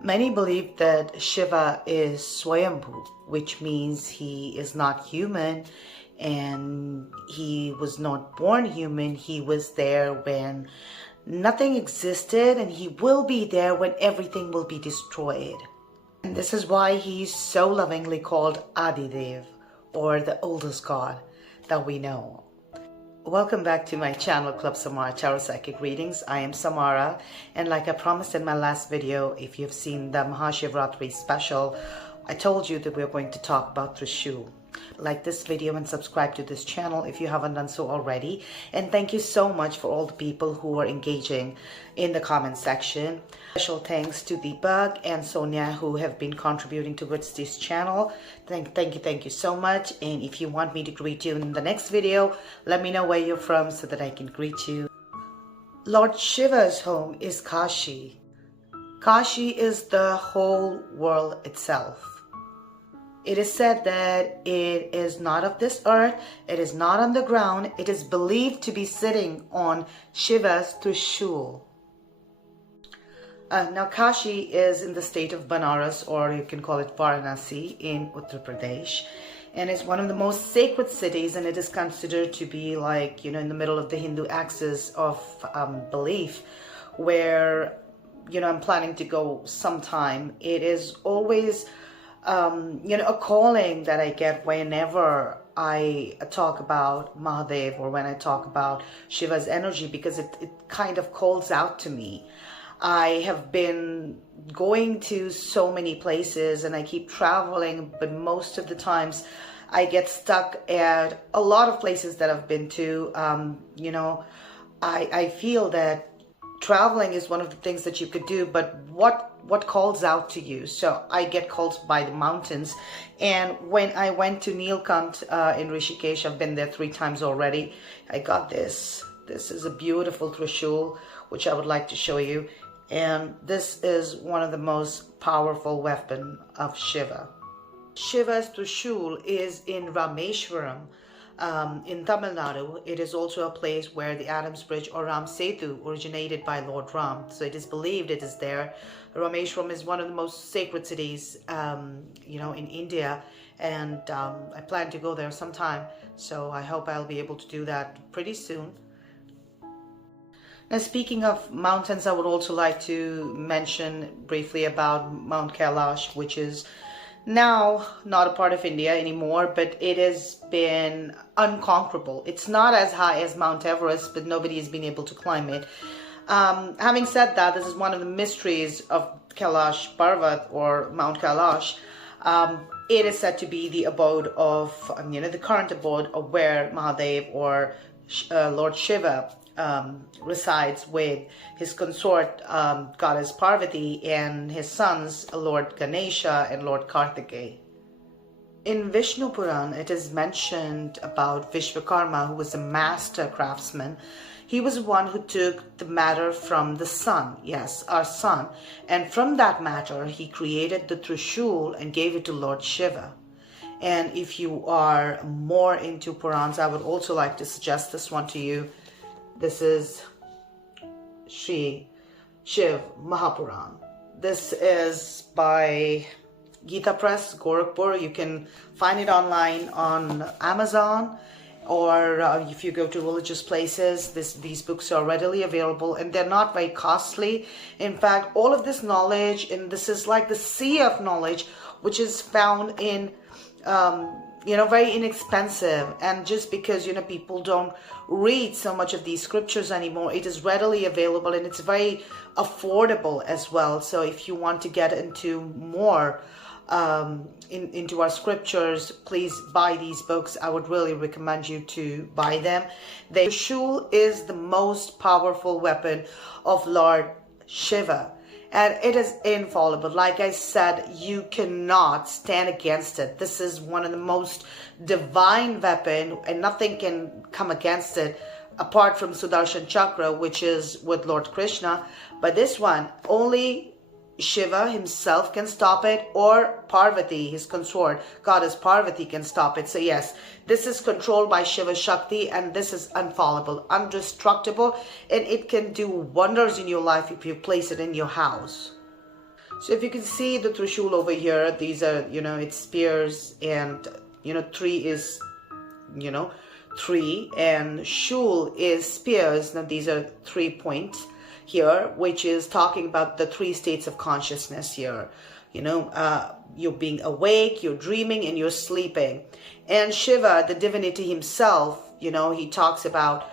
Many believe that Shiva is Swayambhu, which means he is not human and he was not born human. He was there when nothing existed, and he will be there when everything will be destroyed. And this is why he's so lovingly called Adidev, or the oldest god that we know. Welcome back to my channel, Club Samara Tarot Psychic Readings. I am Samara, and like I promised in my last video, if you've seen the Mahashivratri special, I told you that we're going to talk about Trishul. Like this video and subscribe to this channel if you haven't done so already. And thank you so much for all the people who are engaging in the comment section. Special thanks to Deepak and Sonia who have been contributing towards this channel. Thank you so much. And if you want me to greet you in the next video, let me know where you're from so that I can greet you. Lord Shiva's home is Kashi. Kashi is the whole world itself. It is said that it is not of this earth, it is not on the ground, it is believed to be sitting on Shiva's Trishul. Now Kashi is in the state of Banaras, or you can call it Varanasi, in Uttar Pradesh, and it's one of the most sacred cities, and it is considered to be like, you know, in the middle of the Hindu axis of belief, where, you know, I'm planning to go sometime. It is always a calling that I get whenever I talk about Mahadev or when I talk about Shiva's energy, because it kind of calls out to me. I have been going to so many places and I keep traveling, but most of the times I get stuck at a lot of places that I've been to. I feel that traveling is one of the things that you could do, but what calls out to you? So I get called by the mountains, and when I went to Nilkant in Rishikesh, I've been there 3 times already, I got this. This is a beautiful Trishul, which I would like to show you, and this is one of the most powerful weapon of Shiva. Shiva's Trishul is in Rameshwaram, in Tamil Nadu. It is also a place where the Adam's Bridge or Ram Setu originated by Lord Ram. So it is believed it is there. Rameshwaram is one of the most sacred cities, in India, and I plan to go there sometime. So I hope I'll be able to do that pretty soon. Now, speaking of mountains, I would also like to mention briefly about Mount Kailash, which is now not a part of India anymore, but it has been unconquerable. It's not as high as Mount Everest, but nobody has been able to climb it. Having said that, this is one of the mysteries of Kailash Parvat or Mount Kailash. It is said to be the abode of, the current abode of where Mahadev or Lord Shiva resides with his consort goddess Parvati and his sons Lord Ganesha and Lord Kartikeya. In Vishnu Puran, it is mentioned about Vishwakarma, who was a master craftsman. He was one who took the matter from the sun, yes, our sun, and from that matter he created the Trishul and gave it to Lord Shiva. And if you are more into Purans, I would also like to suggest this one to you. This is Sri Shiv Mahapuran. This is by Gita Press, Gorakhpur. You can find it online on Amazon, or if you go to religious places, these books are readily available, and they're not very costly. In fact, all of this knowledge, and this is like the sea of knowledge, which is found in very inexpensive. And just because people don't read so much of these scriptures anymore, it is readily available and it's very affordable as well. So if you want to get into more into our scriptures, please buy these books. I would really recommend you to buy them. The Trishul is the most powerful weapon of Lord Shiva, and it is infallible. Like I said, you cannot stand against it. This is one of the most divine weapon, and nothing can come against it apart from Sudarshan Chakra, which is with Lord Krishna. But this one, only Shiva himself can stop it, or Parvati, his consort, goddess Parvati, can stop it. So yes, this is controlled by Shiva Shakti, and this is infallible, indestructible, and it can do wonders in your life if you place it in your house. So if you can see the Trishul over here, these are, it's spears, and, 3 is, 3, and Shul is spears. Now these are 3 points here, which is talking about the 3 states of consciousness here. You're being awake, you're dreaming, and you're sleeping. And Shiva, the divinity himself, he talks about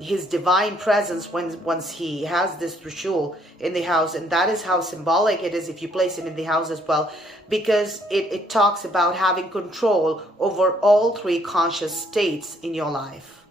his divine presence once he has this Trishul in the house, and that is how symbolic it is if you place it in the house as well, because it talks about having control over all 3 conscious states in your life.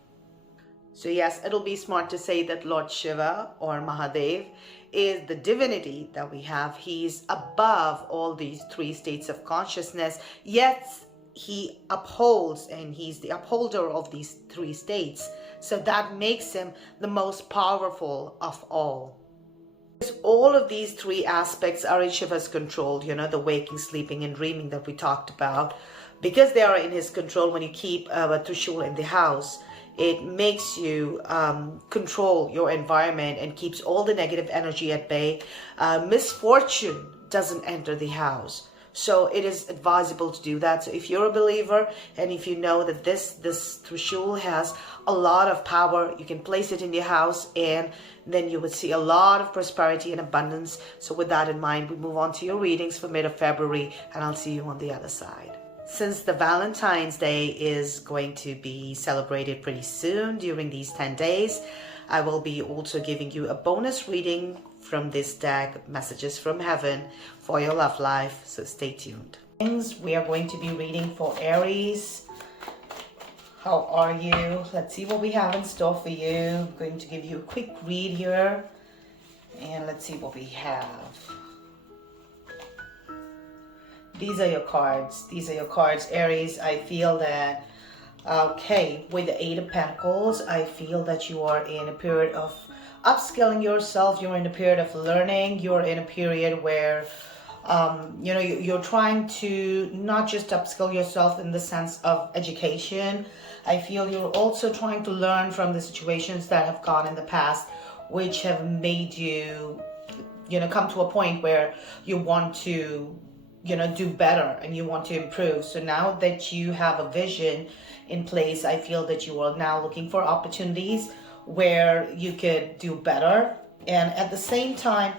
So yes, it'll be smart to say that Lord Shiva, or Mahadev, is the divinity that we have. He's above all these 3 states of consciousness, yet he upholds, and he's the upholder of these 3 states. So that makes him the most powerful of all. All of these 3 aspects are in Shiva's control, the waking, sleeping, and dreaming that we talked about. Because they are in his control, when you keep a Trishul in the house, it makes you control your environment and keeps all the negative energy at bay. Misfortune doesn't enter the house. So it is advisable to do that. So if you're a believer, and if you know that this Trishul has a lot of power, you can place it in your house, and then you would see a lot of prosperity and abundance. So with that in mind, we move on to your readings for mid of February, and I'll see you on the other side. Since the Valentine's Day is going to be celebrated pretty soon during these 10 days, I will be also giving you a bonus reading from this deck, Messages from Heaven, for your love life. So stay tuned. We are going to be reading for Aries. How are you? Let's see what we have in store for you. I'm going to give you a quick read here, and let's see what we have. These are your cards. These are your cards, Aries. I feel that, with the 8 of Pentacles, I feel that you are in a period of upskilling yourself. You're in a period of learning. You're in a period where, you're trying to not just upskill yourself in the sense of education. I feel you're also trying to learn from the situations that have gone in the past, which have made you, come to a point where you want to, do better, and you want to improve. So now that you have a vision in place, I feel that you are now looking for opportunities where you could do better. And at the same time,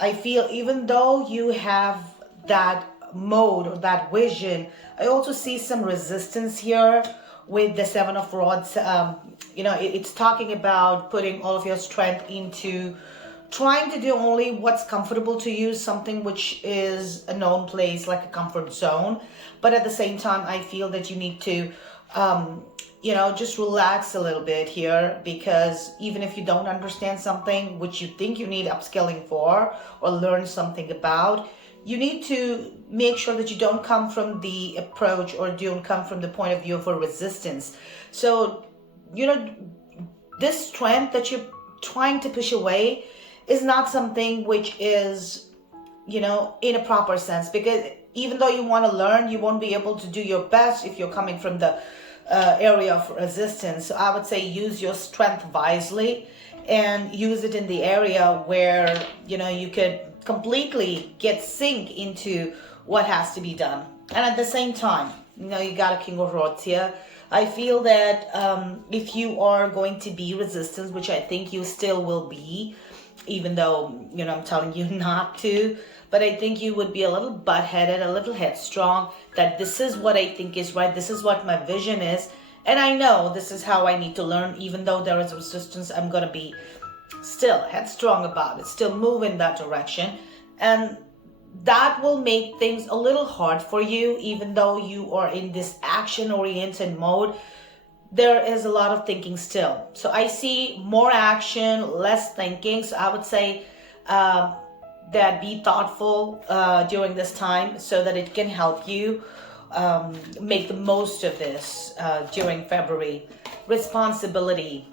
I feel even though you have that mode or that vision, I also see some resistance here with the 7 of Rods. It's talking about putting all of your strength into trying to do only what's comfortable to you, something which is a known place, like a comfort zone. But at the same time, I feel that you need to, just relax a little bit here, because even if you don't understand something which you think you need upskilling for or learn something about, you need to make sure that you don't come from the approach or don't come from the point of view of a resistance. So, this strength that you're trying to push away is not something which is, in a proper sense, because even though you want to learn, you won't be able to do your best if you're coming from the area of resistance. So I would say use your strength wisely and use it in the area where, you could completely get sink into what has to be done. And at the same time, you got a King of Rods here. I feel that if you are going to be resistant, which I think you still will be, even though, I'm telling you not to, but I think you would be a little butt-headed, a little headstrong, that this is what I think is right, this is what my vision is, and I know this is how I need to learn. Even though there is resistance, I'm going to be still headstrong about it, still move in that direction, and that will make things a little hard for you. Even though you are in this action-oriented mode, there is a lot of thinking still. So I see more action, less thinking. So I would say that be thoughtful during this time so that it can help you make the most of this during February. Responsibility.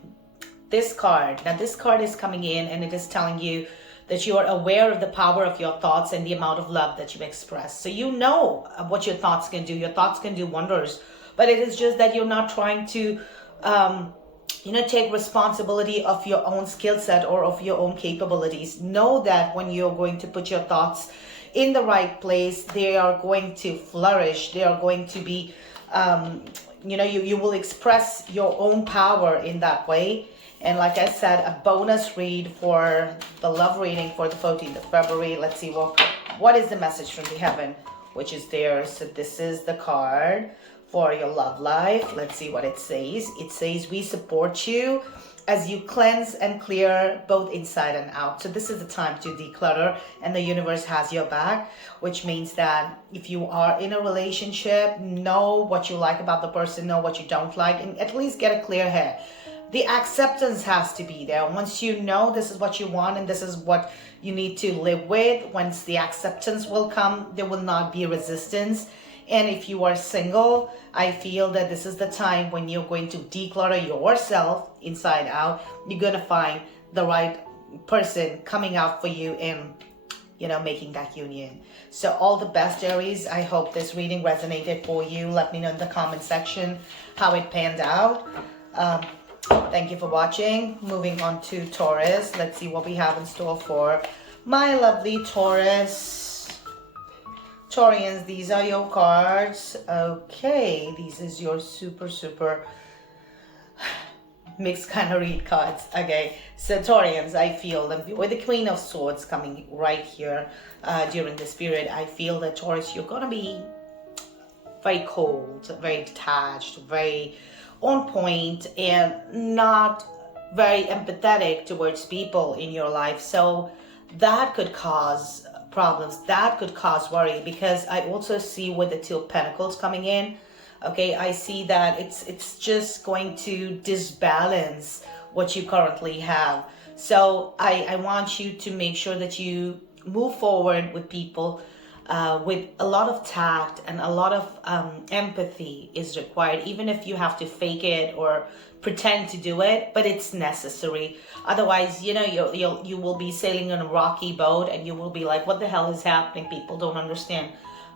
This card. Now this card is coming in and it is telling you that you are aware of the power of your thoughts and the amount of love that you express. So you know what your thoughts can do. Your thoughts can do wonders. But it is just that you're not trying to take responsibility of your own skill set or of your own capabilities. Know that when you're going to put your thoughts in the right place, they are going to flourish. They are going to be, you will express your own power in that way. And like I said, a bonus read for the love reading for the 14th of February. Let's see what is the message from the heaven, which is there. So this is the card for your love life. Let's see what it says. It says, we support you as you cleanse and clear both inside and out. So this is the time to declutter, and the universe has your back, which means that if you are in a relationship, know what you like about the person, know what you don't like, and at least get a clear head. The acceptance has to be there. Once you know this is what you want and this is what you need to live with, once the acceptance will come, there will not be resistance. And if you are single, I feel that this is the time when you're going to declutter yourself inside out. You're going to find the right person coming out for you and, making that union. So all the best, Aries. I hope this reading resonated for you. Let me know in the comment section how it panned out. Thank you for watching. Moving on to Taurus. Let's see what we have in store for my lovely Taurus. Taurians, these are your cards. Okay, this is your super mixed kind of read cards. Okay, so Taurians, I feel them with the Queen of Swords coming right here during this period. I feel that Taurus, you're gonna be very cold, very detached, very on point, and not very empathetic towards people in your life. So that could cause problems, that could cause worry, because I also see with the Two of Pentacles coming in, okay, I see that it's just going to disbalance what you currently have. So I want you to make sure that you move forward with people with a lot of tact, and a lot of empathy is required, even if you have to fake it or pretend to do it, but it's necessary. Otherwise, you will be sailing on a rocky boat, and you will be like, what the hell is happening? People don't understand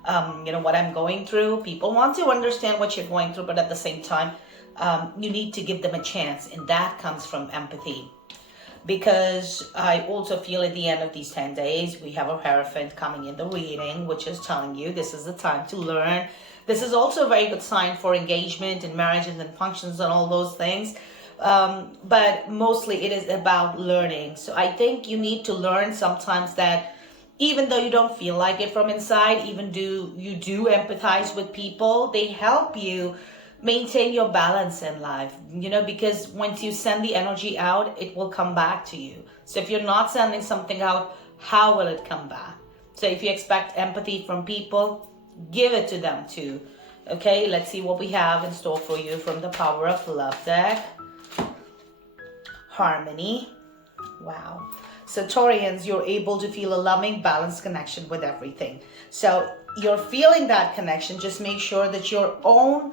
what I'm going through. People want to understand what you're going through, but at the same time, you need to give them a chance, and that comes from empathy. Because I also feel at the end of these 10 days, we have a Hierophant coming in the reading, which is telling you this is the time to learn. This is also a very good sign for engagement and marriages and functions and all those things. But mostly it is about learning. So I think you need to learn sometimes that even though you don't feel like it from inside, even do you do empathize with people, they help you maintain your balance in life, because once you send the energy out, it will come back to you. So if you're not sending something out, how will it come back? So if you expect empathy from people, give it to them too. Okay, let's see what we have in store for you from the Power of Love deck. Harmony. Wow. So Taurians, you're able to feel a loving, balanced connection with everything. So you're feeling that connection. Just make sure that your own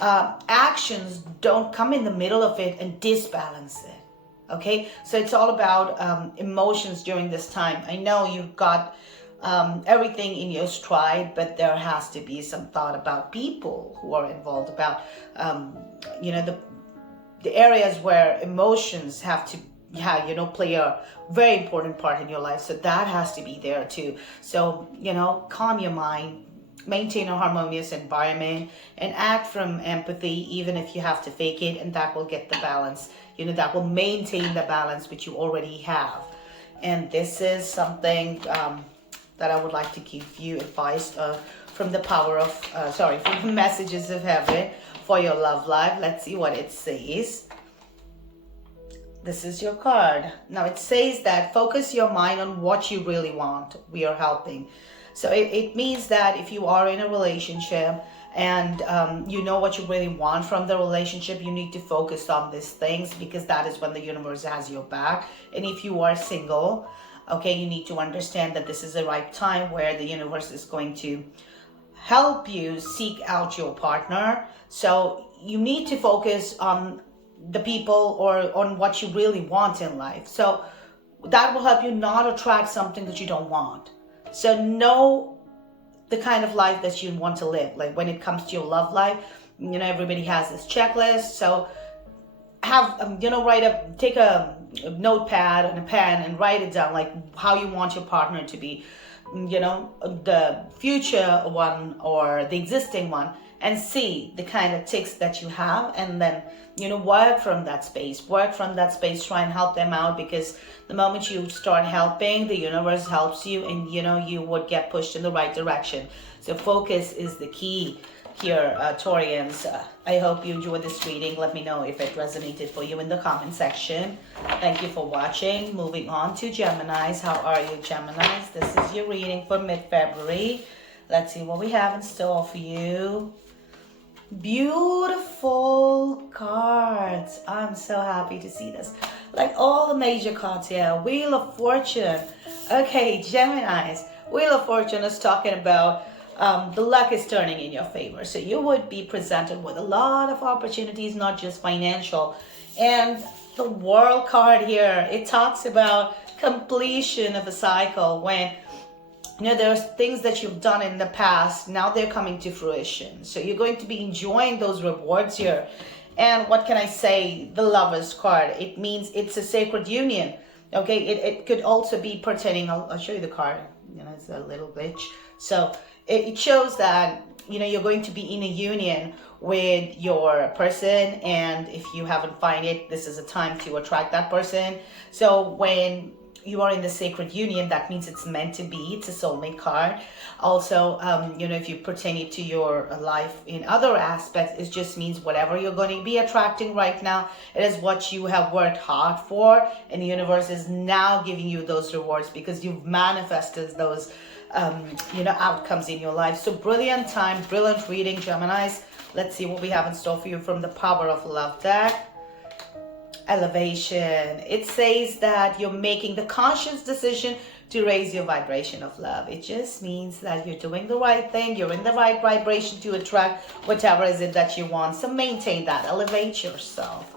actions don't come in the middle of it and disbalance it. Okay, so it's all about emotions during this time. I know you've got everything in your stride, but there has to be some thought about people who are involved, about the areas where emotions have to play a very important part in your life. So that has to be there too. So calm your mind, maintain a harmonious environment, and act from empathy, even if you have to fake it, and that will get the balance. That will maintain the balance which you already have. And this is something that I would like to give you advice from the power of from the messages of heaven for your love life. Let's see what it says. This is your card. Now it says that focus your mind on what you really want. We are helping. So it means that if you are in a relationship and you know what you really want from the relationship, you need to focus on these things, because that is when the universe has your back. And if you are single, okay, you need to understand that this is the right time where the universe is going to help you seek out your partner. So you need to focus on the people or on what you really want in life. So that will help you not attract something that you don't want. So know the kind of life that you want to live. Like when it comes to your love life, everybody has this checklist. So have take a notepad and a pen and write it down, like how you want your partner to be, the future one or the existing one, and see the kind of ticks that you have, and then work from that space, try and help them out, because the moment you start helping, the universe helps you, and you would get pushed in the right direction. So focus is the key here, Taurians. I hope you enjoyed this reading. Let me know if it resonated for you in the comment section. Thank you for watching. Moving on to Geminis. How are you, Geminis? This is your reading for mid-February. Let's see what we have in store for you. Beautiful cards. I'm so happy to see this. Like all the major cards here. Wheel of Fortune. Okay, Geminis. Wheel of Fortune is talking about the luck is turning in your favor. So you would be presented with a lot of opportunities, not just financial. And the World card here, it talks about completion of a cycle, when there's things that you've done in the past, now they're coming to fruition. So you're going to be enjoying those rewards here. And what can I say? The Lovers card, it means it's a sacred union. Okay, it could also be pertaining, I'll show you the card, it's a little glitch. So it shows that, you're going to be in a union with your person, and if you haven't found it, this is a time to attract that person. So when you are in the sacred union, that means it's meant to be. It's a soulmate card. Also, if you pertain it to your life in other aspects, it just means whatever you're going to be attracting right now, it is what you have worked hard for, and the universe is now giving you those rewards because you've manifested those outcomes in your life. So brilliant time, brilliant reading, Geminis. Let's see what we have in store for you from the Power of Love deck. Elevation. It says that you're making the conscious decision to raise your vibration of love. It just means that you're doing the right thing, you're in the right vibration to attract whatever is it that you want. So maintain that, elevate yourself.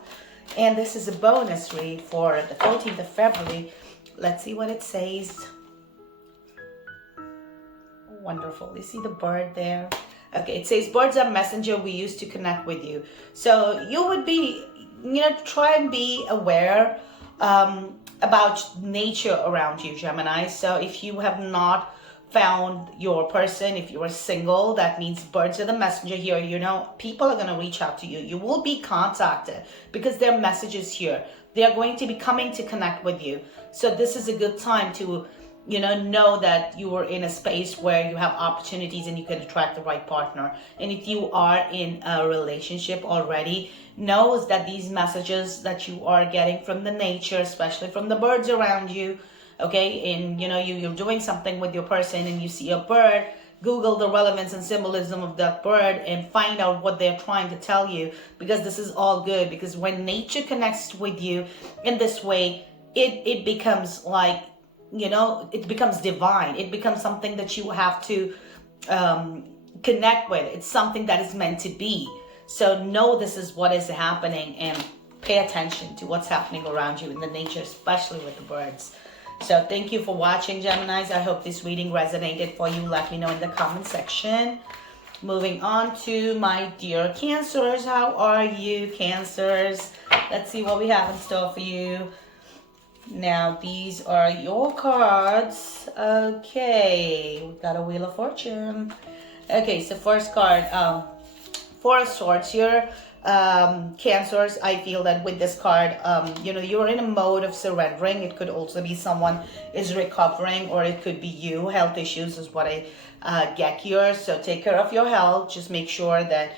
And this is a bonus read for the 14th of February. Let's see what it says. Wonderful. You see the bird there? Okay, it says birds are messenger we use to connect with you. So you would be, try and be aware about nature around you, Gemini. So if you have not found your person, if you are single, that means birds are the messenger here. People are going to reach out to you. You will be contacted because their messages here. They are going to be coming to connect with you. So this is a good time to know that you are in a space where you have opportunities and you can attract the right partner. And if you are in a relationship already, knows that these messages that you are getting from the nature, especially from the birds around you, okay, and you're doing something with your person and you see a bird, Google the relevance and symbolism of that bird and find out what they're trying to tell you, because this is all good. Because when nature connects with you in this way, it becomes like, it becomes divine. It becomes something that you have to connect with. It's something that is meant to be. So know this is what is happening and pay attention to what's happening around you in the nature, especially with the birds. So thank you for watching, Geminis. I hope this reading resonated for you. Let me know in the comment section. Moving on to my dear Cancers. How are you, Cancers? Let's see what we have in store for you. Now, these are your cards. Okay, we got a Wheel of Fortune. Okay, so first card, Four of Swords here. Cancers, I feel that with this card, you're in a mode of surrendering. It could also be someone is recovering, or it could be you. Health issues is what I get here. So take care of your health. Just make sure that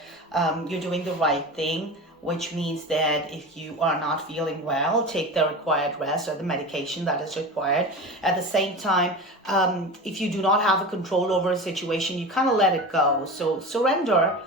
you're doing the right thing, which means that if you are not feeling well, take the required rest or the medication that is required. At the same time, if you do not have a control over a situation, you kind of let it go. So surrender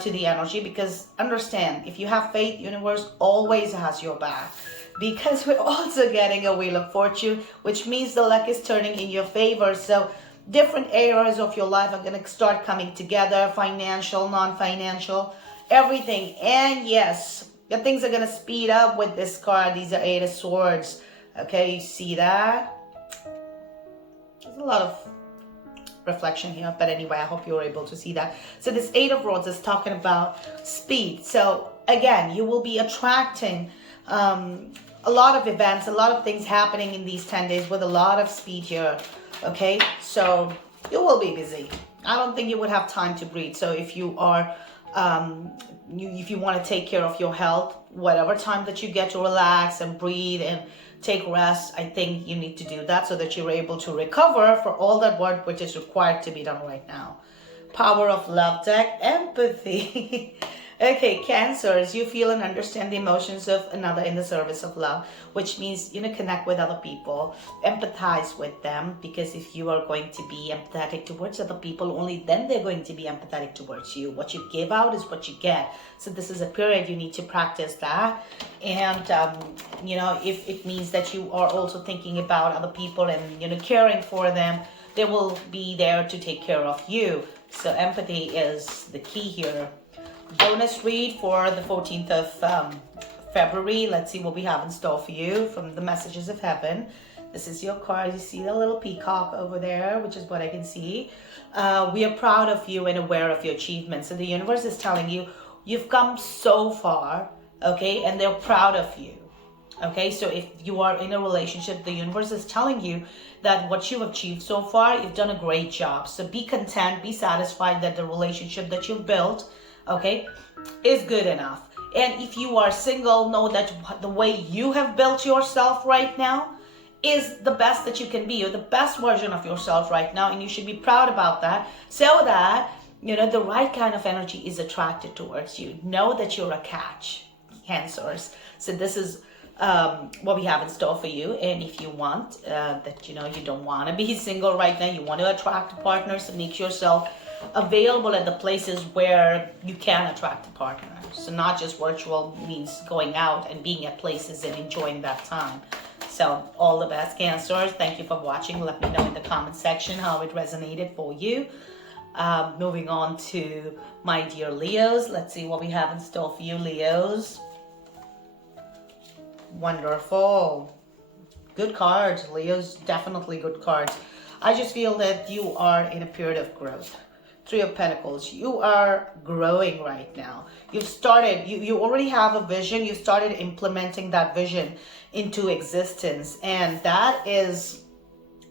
to the energy, because understand, if you have faith, universe always has your back. Because we're also getting a Wheel of Fortune, which means the luck is turning in your favor. So different areas of your life are going to start coming together, financial, non-financial, everything. And yes, the things are going to speed up with this card. These are Eight of Swords. Okay, you see that? There's a lot of reflection here, but anyway, I hope you're able to see that. So this Eight of Rods is talking about speed. So again, you will be attracting a lot of events, a lot of things happening in these 10 days with a lot of speed here. Okay, so you will be busy. I don't think you would have time to breathe. So if you are, if you want to take care of your health, whatever time that you get to relax and breathe and take rest, I think you need to do that so that you're able to recover for all that work which is required to be done right now. Power of love deck, empathy. Okay, Cancers, you feel and understand the emotions of another in the service of love, which means, you know, connect with other people, empathize with them, because if you are going to be empathetic towards other people, only then they're going to be empathetic towards you. What you give out is what you get. So this is a period you need to practice that. And, you know, if it means that you are also thinking about other people and, you know, caring for them, they will be there to take care of you. So empathy is the key here. Bonus read for the 14th of February. Let's see what we have in store for you from the messages of heaven. This is your card. You see the little peacock over there, which is what I can see. We are proud of you and aware of your achievements. So the universe is telling you, you've come so far, okay? And they're proud of you, okay? So if you are in a relationship, the universe is telling you that what you've achieved so far, you've done a great job. So be content, be satisfied that the relationship that you've built, okay, is good enough. And if you are single, know that the way you have built yourself right now is the best that you can be. You're the best version of yourself right now, and you should be proud about that, so that, you know, the right kind of energy is attracted towards you. Know that you're a catch, Cancers. So this is what we have in store for you. And if you want that, you know, you don't want to be single right now, you want to attract a partner, so make yourself available at the places where you can attract a partner. So not just virtual, means going out and being at places and enjoying that time. So all the best, Cancers. Thank you for watching. Let me know in the comment section how it resonated for you. Moving on to my dear Leos. Let's see what we have in store for you, Leos. Wonderful. Good cards, Leos. Definitely good cards. I just feel that you are in a period of growth. Three of Pentacles. You are growing right now. You've started, you already have a vision. You started implementing that vision into existence. And that is,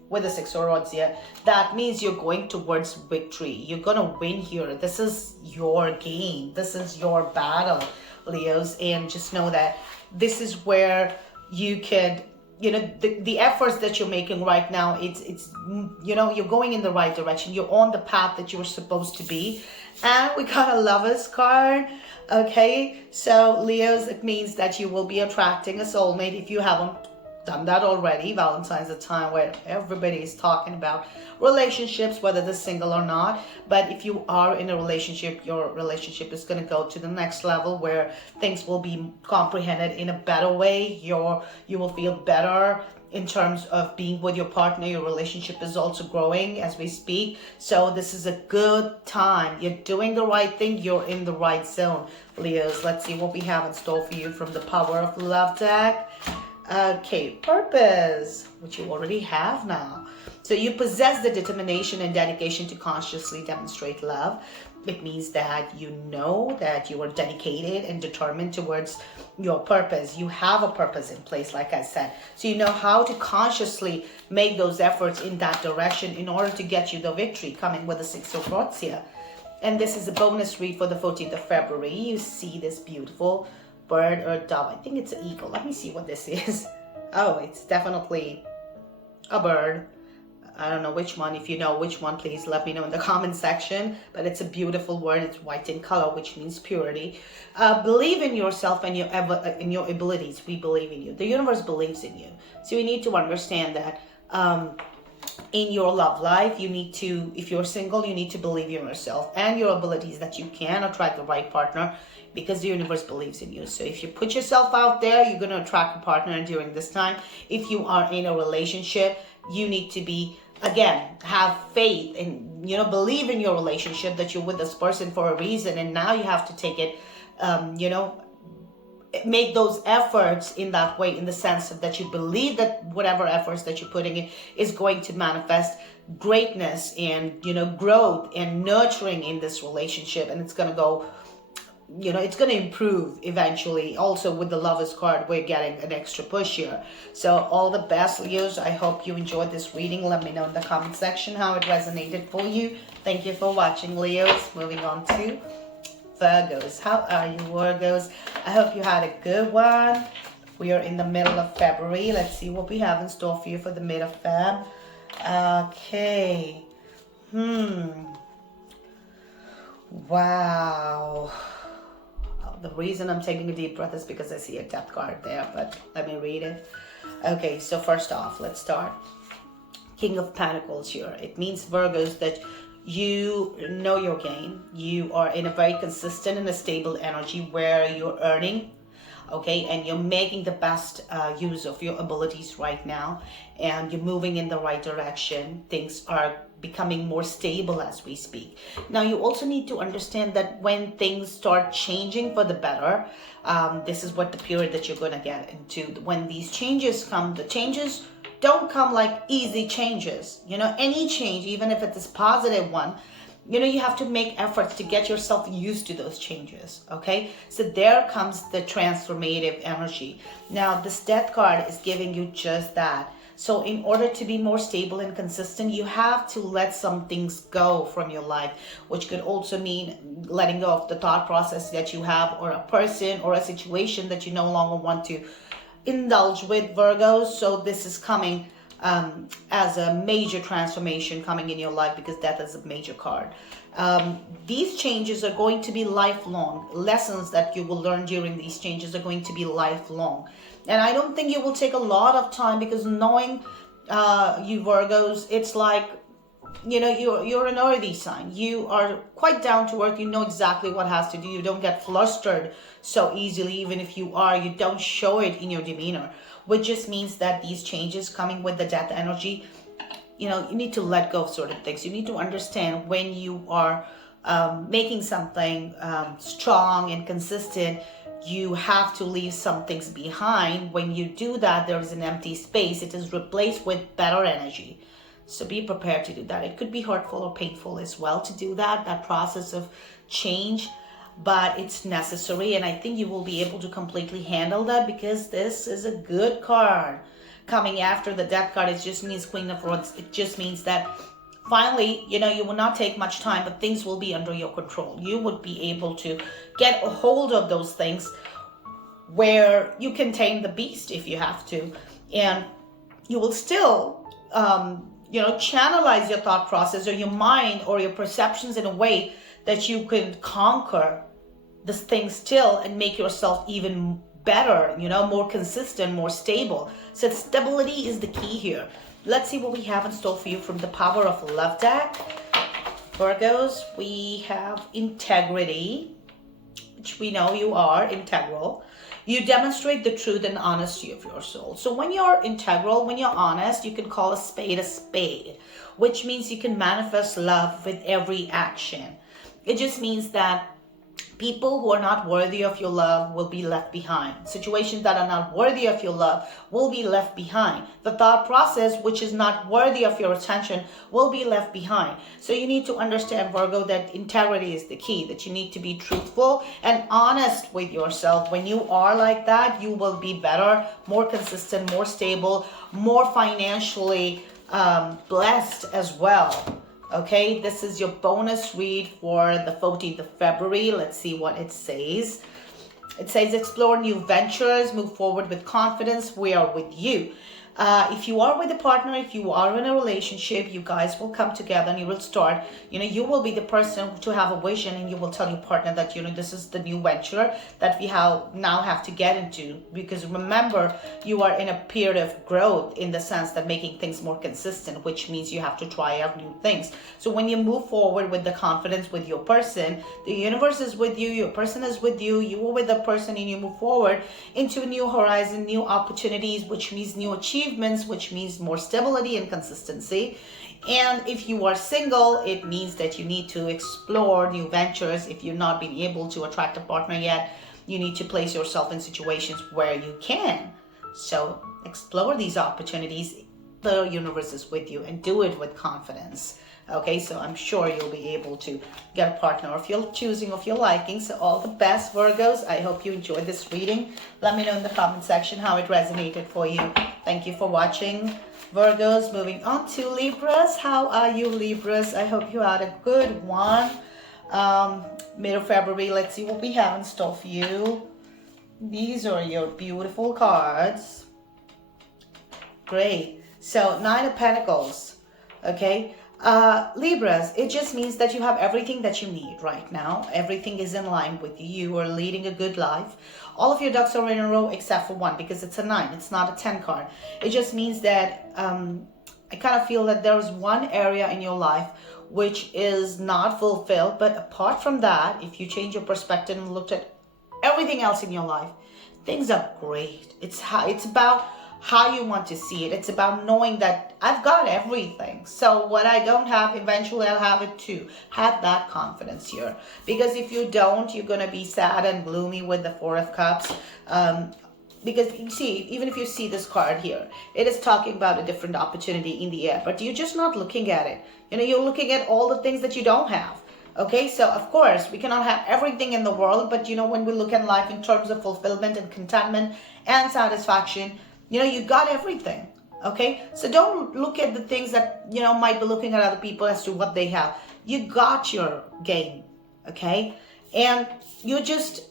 with the Six of Swords here, that means you're going towards victory. You're going to win here. This is your game. This is your battle, Leos. And just know that this is where you could, you know, the efforts that you're making right now, it's you know, you're going in the right direction. You're on the path that you were supposed to be. And we got a Lover's card. Okay, so Leos, it means that you will be attracting a soulmate if you haven't done that already. Valentine's a time where everybody is talking about relationships, whether they're single or not. But if you are in a relationship, your relationship is going to go to the next level where things will be comprehended in a better way. You will feel better in terms of being with your partner. Your relationship is also growing as we speak. So this is a good time. You're doing the right thing. You're in the right zone, Leos. Let's see what we have in store for you from the Power of Love deck. Okay, Purpose, which you already have now. So you possess the determination and dedication to consciously demonstrate love. It means that you know that you are dedicated and determined towards your purpose. You have a purpose in place, like I said. So you know how to consciously make those efforts in that direction in order to get you the victory, coming with the Six of Swords here. And this is a bonus read for the 14th of February. You see this beautiful bird or dove. I think it's an eagle. Let me see what this is. Oh, it's definitely a bird. I don't know which one. If you know which one, please let me know in the comment section. But it's a beautiful word. It's white in color, which means purity. Believe in yourself and in your abilities. We believe in you. The universe believes in you. So you need to understand that in your love life, you need to, if you're single, you need to believe in yourself and your abilities that you can attract the right partner, because the universe believes in you. So if you put yourself out there, you're going to attract a partner during this time. If you are in a relationship, you need to be, again, have faith and, you know, believe in your relationship, that you're with this person for a reason. And now you have to take it, you know, make those efforts in that way, in the sense of that you believe that whatever efforts that you're putting in is going to manifest greatness and, you know, growth and nurturing in this relationship. And it's going to go you know, it's going to improve eventually. Also with the Lovers card, we're getting an extra push here. So all the best, Leos. I hope you enjoyed this reading. Let me know in the comment section how it resonated for you. Thank you for watching, Leos. Moving on to Virgos. How are you, Virgos? I hope you had a good one. We are in the middle of February. Let's see what we have in store for you for the mid of Feb. Okay. Wow. The reason I'm taking a deep breath is because I see a death card there, but let me read it. Okay, so first off, let's start. King of Pentacles here. It means, Virgos, that you know your game. You are in a very consistent and a stable energy where you're earning, okay, and you're making the best use of your abilities right now, and you're moving in the right direction. Things are becoming more stable as we speak. Now, you also need to understand that when things start changing for the better, this is what the period that you're going to get into. When these changes come, the changes don't come like easy changes. You know, any change, even if it's a positive one, you know, you have to make efforts to get yourself used to those changes, okay? So there comes the transformative energy. Now, this death card is giving you just that. So in order to be more stable and consistent, you have to let some things go from your life, which could also mean letting go of the thought process that you have, or a person or a situation that you no longer want to indulge with, Virgos. So this is coming as a major transformation coming in your life, because death is a major card. These changes are going to be lifelong. Lessons that you will learn during these changes are going to be lifelong. And I don't think it will take a lot of time, because knowing you, Virgos, it's like, you know, you're an earthy sign. You are quite down to earth. You know exactly what has to do. You don't get flustered so easily. Even if you are, you don't show it in your demeanor, which just means that these changes coming with the death energy, you know, you need to let go of certain things. You need to understand when you are making something strong and consistent, you have to leave some things behind. When you do that, there is an empty space. It is replaced with better energy. So be prepared to do that. It could be hurtful or painful as well to do that process of change, but it's necessary. And I think you will be able to completely handle that, because this is a good card. Coming after the death card, it just means Queen of Wands. It just means that finally, you know, you will not take much time, but things will be under your control. You would be able to get a hold of those things where you can tame the beast if you have to. And you will still, you know, channelize your thought process or your mind or your perceptions in a way that you can conquer this thing still and make yourself even better, you know, more consistent, more stable. So stability is the key here. Let's see what we have in store for you from the Power of Love deck. Virgos, we have integrity, which we know you are integral. You demonstrate the truth and honesty of your soul. So when you're integral, when you're honest, you can call a spade, which means you can manifest love with every action. It just means that people who are not worthy of your love will be left behind. Situations that are not worthy of your love will be left behind. The thought process which is not worthy of your attention will be left behind. So you need to understand, Virgo, that integrity is the key, that you need to be truthful and honest with yourself. When you are like that, you will be better, more consistent, more stable, more financially blessed as well. Okay, this is your bonus read for the 14th of February. Let's see what it says. It says, explore new ventures, move forward with confidence. We are with you. If you are with a partner, if you are in a relationship, you guys will come together and you will start, you know, you will be the person to have a vision, and you will tell your partner that, you know, this is the new venture that we now have to get into. Because remember, you are in a period of growth, in the sense that making things more consistent, which means you have to try out new things. So when you move forward with the confidence with your person, the universe is with you, your person is with you, you are with the person, and you move forward into a new horizon, new opportunities, which means new achievements, which means more stability and consistency. And if you are single, it means that you need to explore new ventures. If you're not being able to attract a partner yet, you need to place yourself in situations where you can. So explore these opportunities. The universe is with you, and do it with confidence. Okay, so I'm sure you'll be able to get a partner of your choosing, of your liking. So all the best, Virgos. I hope you enjoyed this reading. Let me know in the comment section how it resonated for you. Thank you for watching, Virgos. Moving on to Libras. How are you, Libras? I hope you had a good one. Mid of February, let's see what we have in store for you. These are your beautiful cards. Great. So 9 of Pentacles. Okay, Libras, it just means that you have everything that you need right now. Everything is in line with you. You are leading a good life. All of your ducks are in a row except for one, because it's a 9. It's not a 10 card. It just means that I kind of feel that there is one area in your life which is not fulfilled. But apart from that, if you change your perspective and looked at everything else in your life, things are great. It's about how you want to see it. It's about knowing that I've got everything. So what I don't have, eventually I'll have it too. Have that confidence here. Because if you don't, you're going to be sad and gloomy with the 4 of Cups. Because you see, even if you see this card here, it is talking about a different opportunity in the air. But you're just not looking at it. You know, you're looking at all the things that you don't have. Okay, so of course, we cannot have everything in the world. But, you know, when we look at life in terms of fulfillment and contentment and satisfaction, you know, you got everything. Okay, so don't look at the things that, you know, might be looking at other people as to what they have. You got your game. Okay, and you're just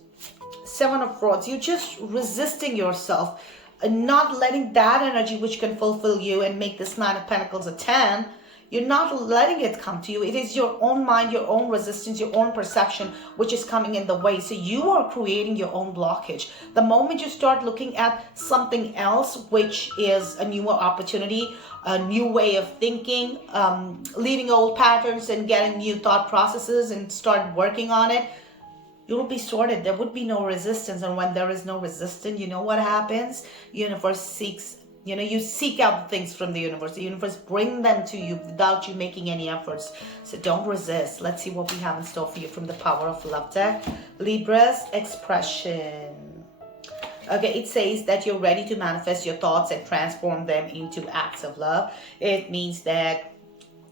7 of Swords. You're just resisting yourself and not letting that energy which can fulfill you and make this 9 of Pentacles a 10. You're not letting it come to you. It is your own mind, your own resistance, your own perception, which is coming in the way. So you are creating your own blockage. The moment you start looking at something else, which is a newer opportunity, a new way of thinking, leaving old patterns and getting new thought processes and start working on it, you will be sorted. There would be no resistance. And when there is no resistance, you know what happens? Universe seeks, you know, you seek out things from the universe. The universe bring them to you without you making any efforts. So don't resist. Let's see what we have in store for you from the Power of Love deck. Libras, expression. Okay, it says that you're ready to manifest your thoughts and transform them into acts of love. It means that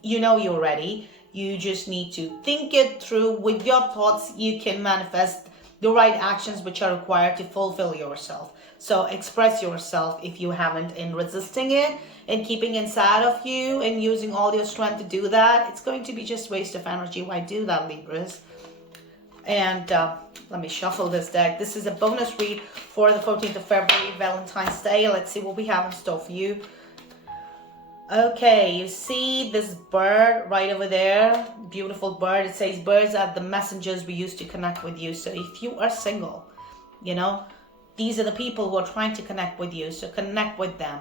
you know you're ready. You just need to think it through. With your thoughts, you can manifest the right actions which are required to fulfill yourself. So express yourself if you haven't, in resisting it and keeping inside of you and using all your strength to do that. It's going to be just waste of energy. Why do that, Libras? And let me shuffle this deck. This is a bonus read for the 14th of February, Valentine's Day. Let's see what we have in store for you. Okay, you see this bird right over there, beautiful bird. It says birds are the messengers we use to connect with you. So if you are single, you know, these are the people who are trying to connect with you. So connect with them.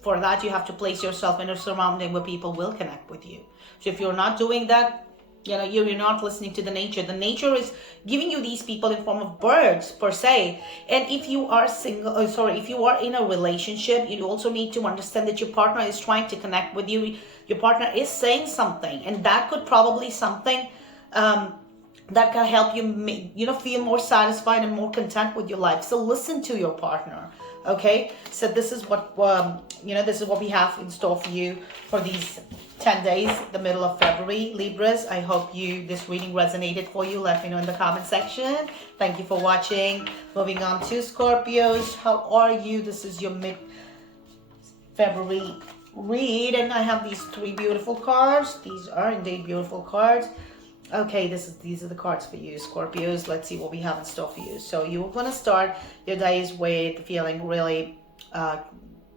For that, you have to place yourself in a surrounding where people will connect with you. So if you're not doing that, you know, you're not listening to the nature. The nature is giving you these people in form of birds per se. And if you are single, if you are in a relationship, you also need to understand that your partner is trying to connect with you. Your partner is saying something, and that could probably something that can help you, you know, feel more satisfied and more content with your life. So listen to your partner. Okay, so this is what you know, this is what we have in store for you for these 10 days, the middle of February. Libras, I hope this reading resonated for you. Let me know in the comment section. Thank you for watching. Moving on to Scorpios. How are you? This is your mid-February read, and I have these 3 beautiful cards. These are indeed beautiful cards. Okay, these are the cards for you, Scorpios. Let's see what we have in store for you. So you're going to start your days with feeling really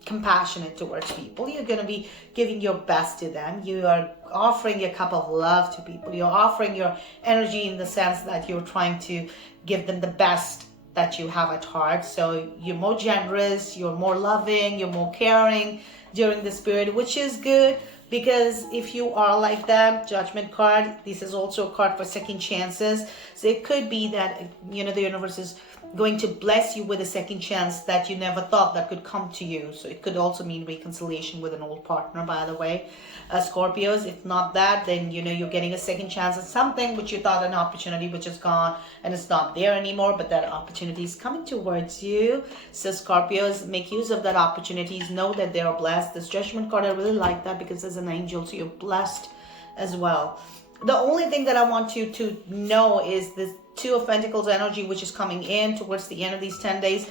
compassionate towards people. You're going to be giving your best to them. You are offering a cup of love to people. You're offering your energy in the sense that you're trying to give them the best that you have at heart. So you're more generous, you're more loving, you're more caring during this period, which is good. Because if you are like that, Judgment card, this is also a card for second chances. So it could be that, you know, the universe is going to bless you with a second chance that you never thought that could come to you. So it could also mean reconciliation with an old partner, by the way. Scorpios, if not that, then, you know, you're getting a second chance at something which you thought an opportunity which is gone and it's not there anymore, but that opportunity is coming towards you. So Scorpios, make use of that opportunities. Know that they are blessed. This Judgment card, I really like that because there's an angel, so you're blessed as well. The only thing that I want you to know is this Two of Pentacles energy, which is coming in towards the end of these 10 days.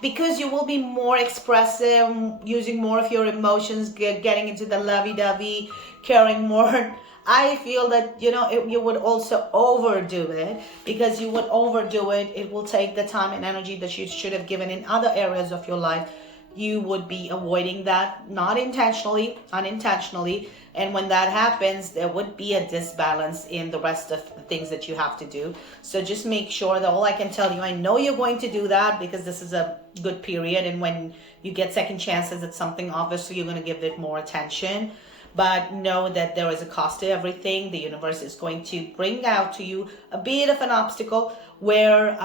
Because you will be more expressive, using more of your emotions, getting into the lovey-dovey, caring more. I feel that, you would also overdo it. Because you would overdo it, it will take the time and energy that you should have given in other areas of your life. You would be avoiding that, not intentionally, unintentionally. And when that happens, there would be a disbalance in the rest of the things that you have to do. So just make sure that all I can tell you, I know you're going to do that because this is a good period. And when you get second chances at something, obviously you're going to give it more attention. But know that there is a cost to everything. The universe is going to bring out to you a bit of an obstacle where,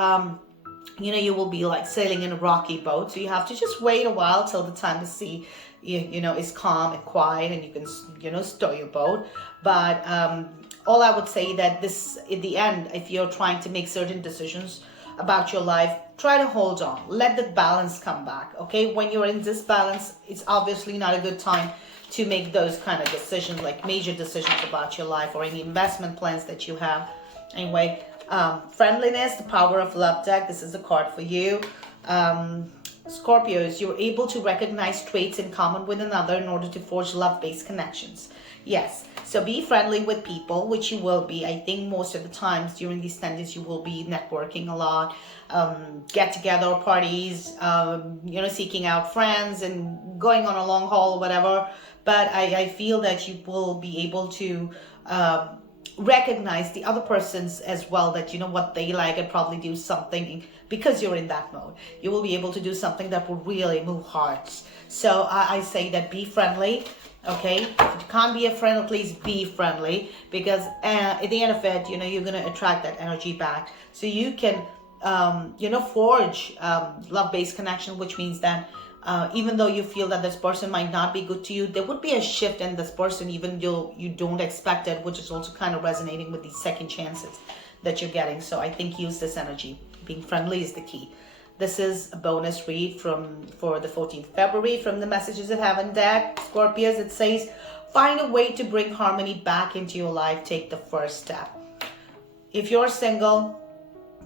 you will be like sailing in a rocky boat. So you have to just wait a while till the time the sea, is calm and quiet and you can, stow your boat. But all I would say that this, in the end, if you're trying to make certain decisions about your life, try to hold on. Let the balance come back, okay? When you're in disbalance, it's obviously not a good time to make those kind of decisions, like major decisions about your life or any investment plans that you have. Anyway, friendliness, the power of love deck. This is a card for you. Scorpios, you're able to recognize traits in common with another in order to forge love-based connections. Yes, so be friendly with people, which you will be. I think most of the times during these 10 days you will be networking a lot, get-together parties, seeking out friends and going on a long haul or whatever. But I feel that you will be able to recognize the other persons as well, that what they like, and probably do something because you're in that mode. You will be able to do something that will really move hearts. So I say that be friendly, okay? If you can't be a friend, at least be friendly, because at the end of it, you're going to attract that energy back. So you can, forge love-based connection, which means that even though you feel that this person might not be good to you, there would be a shift in this person, even though you don't expect it, which is also kind of resonating with these second chances that you're getting. So I think use this energy. Being friendly is the key. This is a bonus read for the 14th February from the Messages of Heaven deck. Scorpios, it says, find a way to bring harmony back into your life. Take the first step. If you're single,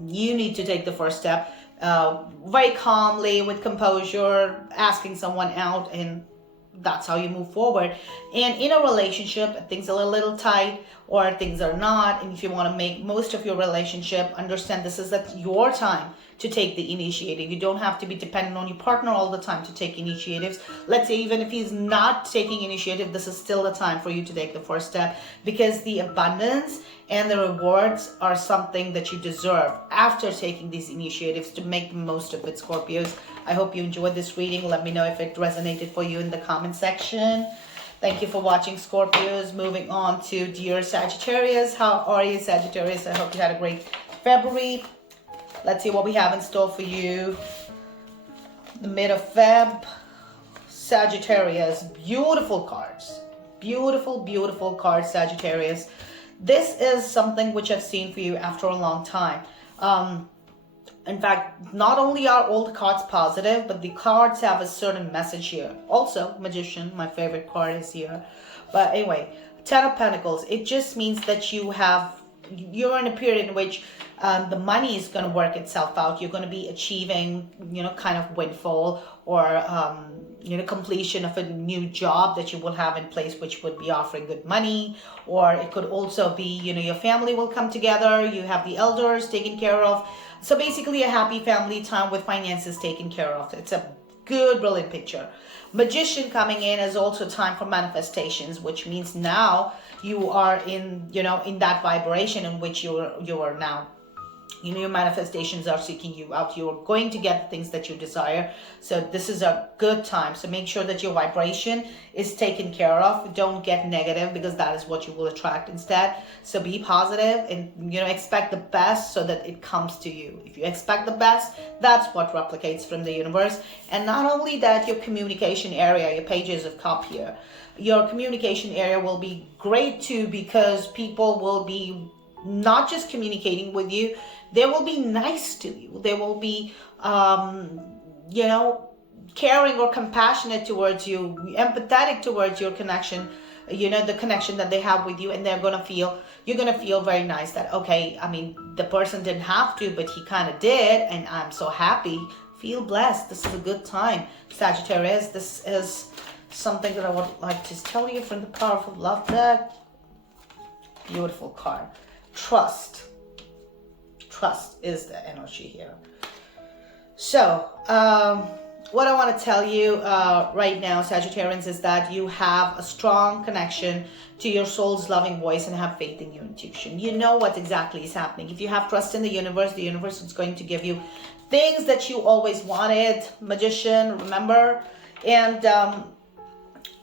you need to take the first step. Very calmly, with composure, asking someone out, and that's how you move forward. And in a relationship, things are a little tight or things are not, and if you want to make most of your relationship, understand this is your time to take the initiative. You don't have to be dependent on your partner all the time to take initiatives. Let's say even if he's not taking initiative, this is still the time for you to take the first step, because the abundance and the rewards are something that you deserve after taking these initiatives. To make the most of it, Scorpios. I hope you enjoyed this reading. Let me know if it resonated for you in the comment section. Thank you for watching, Scorpios. Moving on to dear Sagittarius. How are you, Sagittarius? I hope you had a great February. Let's see what we have in store for you. The mid of Feb. Sagittarius. Beautiful cards. Beautiful, beautiful cards, Sagittarius. This is something which I've seen for you after a long time. In fact, not only are all the cards positive, but the cards have a certain message here. Also, Magician, my favorite card, is here. But anyway, Ten of Pentacles. It just means that you're in a period in which the money is going to work itself out. You're going to be achieving, kind of windfall, or, completion of a new job that you will have in place, which would be offering good money. Or it could also be, your family will come together. You have the elders taken care of. So basically a happy family time with finances taken care of. It's a good, brilliant picture. Magician coming in is also time for manifestations, which means now you are in, in that vibration in which you are now. Your manifestations are seeking you out. You're going to get the things that you desire. So this is a good time. So make sure that your vibration is taken care of. Don't get negative, because that is what you will attract instead. So be positive and, expect the best so that it comes to you. If you expect the best, that's what replicates from the universe. And not only that, your communication area, your pages of cup here, your communication area will be great too, because people will be not just communicating with you, they will be nice to you. They will be, caring or compassionate towards you, empathetic towards your connection. you know, the connection that they have with you, and you're gonna feel very nice that, okay, I mean, the person didn't have to, but he kind of did, and I'm so happy. Feel blessed. This is a good time, Sagittarius. This is something that I would like to tell you from the Powerful Love deck. Beautiful card. Trust. Trust is the energy here. So, what I want to tell you right now, Sagittarians, is that you have a strong connection to your soul's loving voice and have faith in your intuition. You know what exactly is happening. If you have trust in the universe is going to give you things that you always wanted. Magician, remember? And,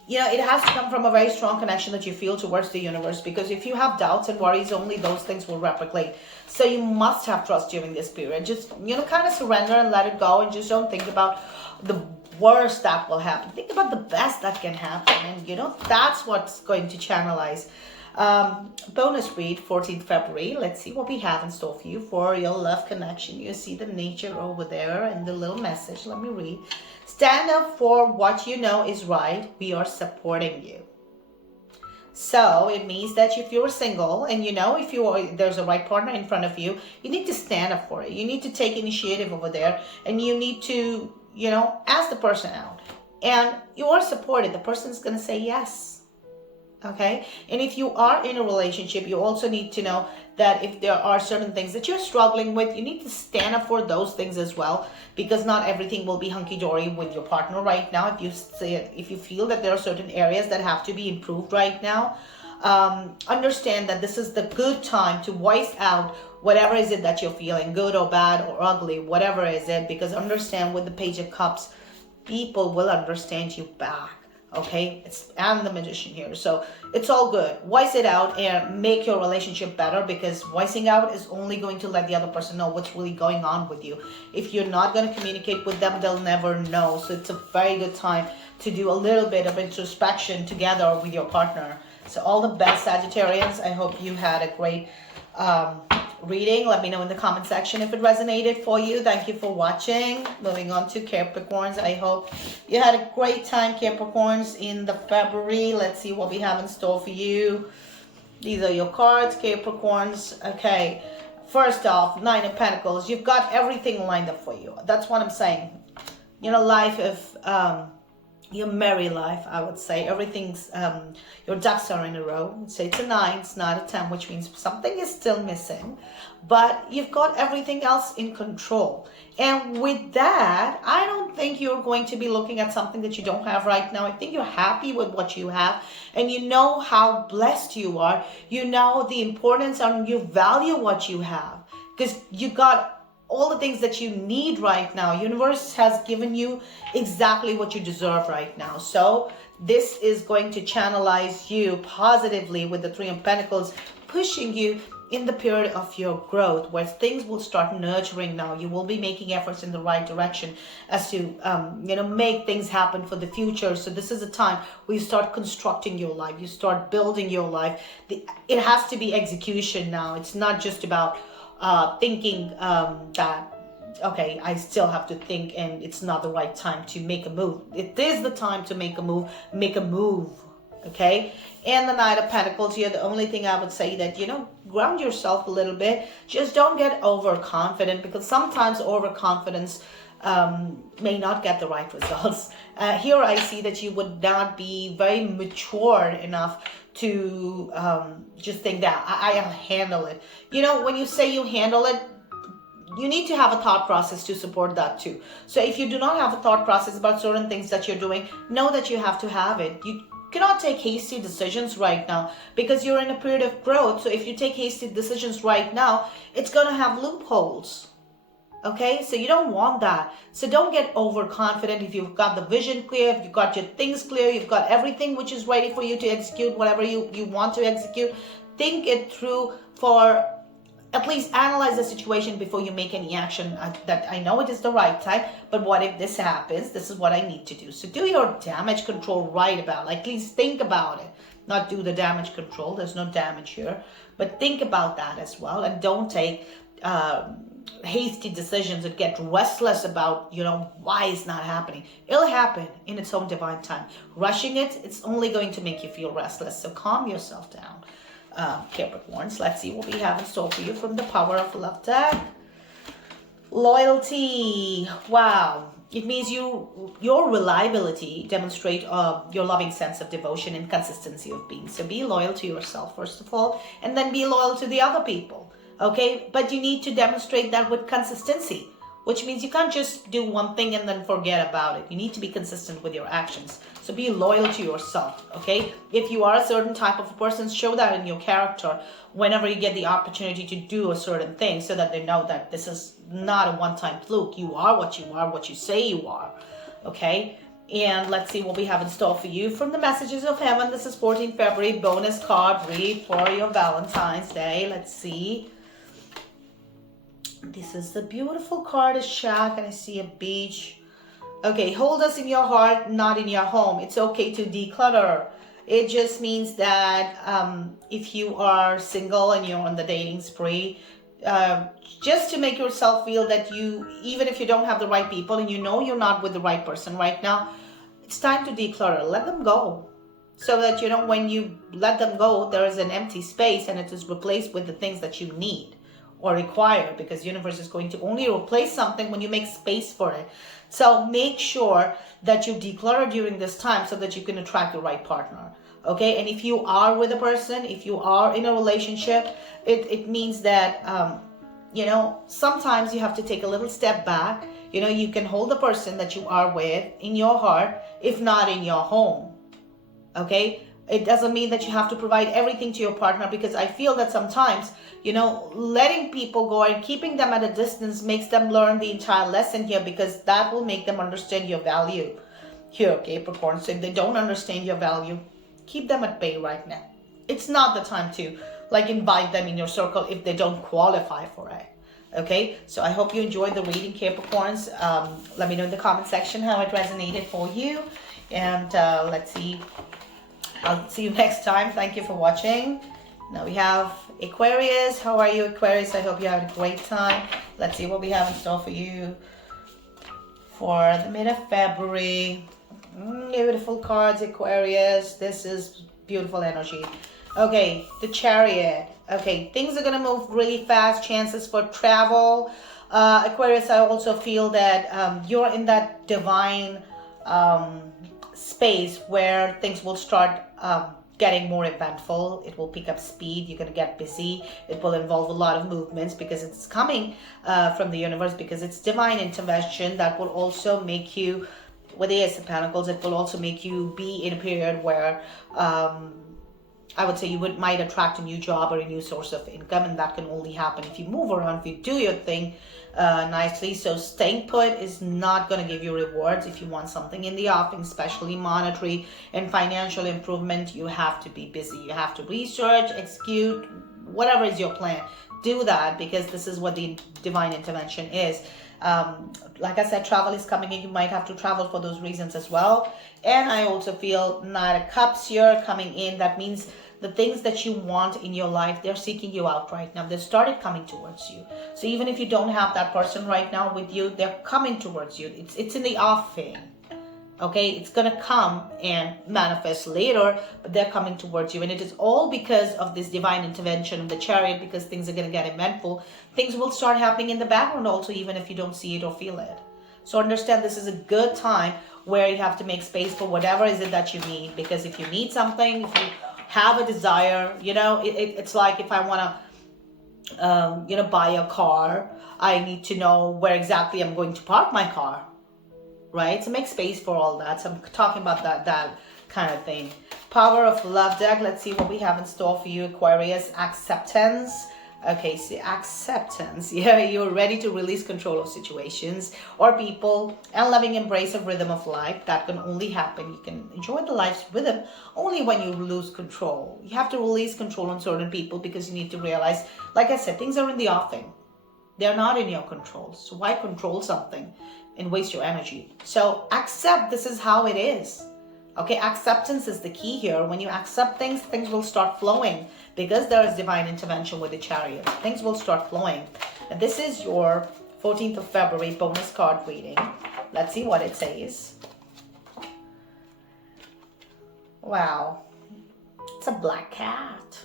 you know, it has to come from a very strong connection that you feel towards the universe, because if you have doubts and worries, only those things will replicate. So you must have trust during this period. Just, you know, kind of surrender and let it go, and just don't think about the worst that will happen. Think about the best that can happen, and, you know, that's what's going to channelize. Bonus read, 14th February. Let's see what we have in store for you for your love connection. You see the nature over there and the little message. Let me read. Stand up for what you know is right. We are supporting you. So it means that if you're single and you know there's a right partner in front of you, you need to stand up for it. You need to take initiative over there, and you need to, you know, ask the person out. And you are supported. The person's going to say yes. Okay? And if you are in a relationship, you also need to know that if there are certain things that you're struggling with, you need to stand up for those things as well, because not everything will be hunky-dory with your partner right now. If you feel that there are certain areas that have to be improved right now, understand that this is the good time to voice out whatever is it that you're feeling, good or bad or ugly, whatever is it, because understand, with the Page of Cups, people will understand you back. Okay, I'm the Magician here, so it's all good. Voice it out and make your relationship better, because voicing out is only going to let the other person know what's really going on with you. If you're not going to communicate with them, they'll never know. So it's a very good time to do a little bit of introspection together with your partner. So all the best, Sagittarians. I hope you had a great reading. Let me know in the comment section if it resonated for you. Thank you for watching. Moving on to Capricorns. I hope you had a great time, Capricorns, in the February. Let's see what we have in store for you. These are your cards, Capricorns. Okay, first off, Nine of Pentacles. You've got everything lined up for you. That's what I'm saying. You know, life of your merry life, I would say. Everything's, your ducks are in a row. So it's a 9, it's not a 10, which means something is still missing. But you've got everything else in control. And with that, I don't think you're going to be looking at something that you don't have right now. I think you're happy with what you have. And you know how blessed you are. You know the importance, and you value what you have. Because you got all the things that you need right now. Universe has given you exactly what you deserve right now. So this is going to channelize you positively with the Three of Pentacles, pushing you in the period of your growth, where things will start nurturing now. You will be making efforts in the right direction as to, you know, make things happen for the future. So this is a time where you start constructing your life. You start building your life. It has to be execution now. It's not just about thinking that, okay, I still have to think and it's not the right time to make a move. It is the time to make a move, okay? And the Knight of Pentacles here, the only thing I would say that, you know, ground yourself a little bit. Just don't get overconfident, because sometimes overconfidence may not get the right results. Here I see that you would not be very mature enough to just think that I'll handle it. You know, when you say you handle it, you need to have a thought process to support that too. So if you do not have a thought process about certain things that you're doing, know that you have to have it. You cannot take hasty decisions right now, because you're in a period of growth. So if you take hasty decisions right now, it's going to have loopholes. Okay, so you don't want that. So don't get overconfident. If you've got the vision clear, if you've got your things clear, you've got everything which is ready for you to execute whatever you want to execute, think it through, for at least analyze the situation before you make any action. That I know it is the right time, but what if this happens? This is what I need to do. So do your damage control right about, like, at least think about it. Not do the damage control. There's no damage here. But think about that as well. And don't take hasty decisions and get restless about, why it's not happening. It'll happen in its own divine time. Rushing it, it's only going to make you feel restless. So calm yourself down, Capricorns. Let's see what we have in store for you from the Power of Love deck. Loyalty. Wow. It means your reliability demonstrate your loving sense of devotion and consistency of being. So be loyal to yourself, first of all, and then be loyal to the other people. Okay, but you need to demonstrate that with consistency, which means you can't just do one thing and then forget about it. You need to be consistent with your actions. So be loyal to yourself, okay? If you are a certain type of person, show that in your character whenever you get the opportunity to do a certain thing, so that they know that this is not a one-time fluke. You are, what you say you are, okay? And let's see what we have in store for you from the Messages of Heaven. This is 14 February bonus card read for your Valentine's Day. Let's see. This is the beautiful card, a shack, and I see a beach. Okay, hold us in your heart, not in your home. It's okay to declutter. It just means that if you are single and you're on the dating spree, just to make yourself feel that even if you don't have the right people and you're not with the right person right now, it's time to declutter. Let them go. So that, when you let them go, there is an empty space and it is replaced with the things that you need or require, because universe is going to only replace something when you make space for it. So make sure that you declutter during this time so that you can attract the right partner. Okay, and if you are with a person, if you are in a relationship, it means that sometimes you have to take a little step back. You can hold the person that you are with in your heart, if not in your home. Okay, it doesn't mean that you have to provide everything to your partner, because I feel that sometimes letting people go and keeping them at a distance makes them learn the entire lesson here, because that will make them understand your value here, Capricorn. So if they don't understand your value, keep them at bay right now. It's not the time to invite them in your circle if they don't qualify for it. Okay, so I hope you enjoyed the reading, Capricorns. Let me know in the comment section how it resonated for you, and let's see. I'll see you next time. Thank you for watching. Now we have Aquarius. How are you, Aquarius? I hope you had a great time. Let's see what we have in store for you for the mid of February. Beautiful cards, Aquarius. This is beautiful energy. Okay, the Chariot. Okay, things are gonna move really fast. Chances for travel. Aquarius, I also feel that you're in that divine space where things will start getting more eventful. It will pick up speed. You're going to get busy. It will involve a lot of movements because it's coming from the universe, because it's divine intervention that will also make you, with the Ace of Pentacles, it will also make you be in a period where I would say you might attract a new job or a new source of income, and that can only happen if you move around, if you do your thing nicely. So staying put is not going to give you rewards. If you want something in the offing, especially monetary and financial improvement, you have to be busy. You have to research, execute, whatever is your plan. Do that, because this is what the divine intervention is. Like I said, travel is coming in. You might have to travel for those reasons as well. And I also feel Knight of Cups here coming in. That means the things that you want in your life, they're seeking you out right now. They started coming towards you. So even if you don't have that person right now with you, they're coming towards you. It's in the offing. Okay, it's gonna come and manifest later, but they're coming towards you, and it is all because of this divine intervention of the Chariot, because things are gonna get eventful. Things will start happening in the background also, even if you don't see it or feel it. So understand, this is a good time where you have to make space for whatever is it that you need, because if you need something, if you have a desire, it's like if I want to buy a car, I need to know where exactly I'm going to park my car. Right? So make space for all that. So I'm talking about that kind of thing. Power of Love deck. Let's see what we have in store for you, Aquarius. Acceptance. Okay, so acceptance. Yeah, you're ready to release control of situations or people, and loving embrace of rhythm of life. That can only happen. You can enjoy the life's rhythm only when you lose control. You have to release control on certain people, because you need to realize, like I said, things are in the offing. They're not in your control. So why control something and waste your energy? So accept this is how it is. Okay, acceptance is the key here. When you accept things, things will start flowing because there is divine intervention with the Chariot. Things will start flowing. And this is your 14th of February bonus card reading. Let's see what it says. Wow. It's a black cat.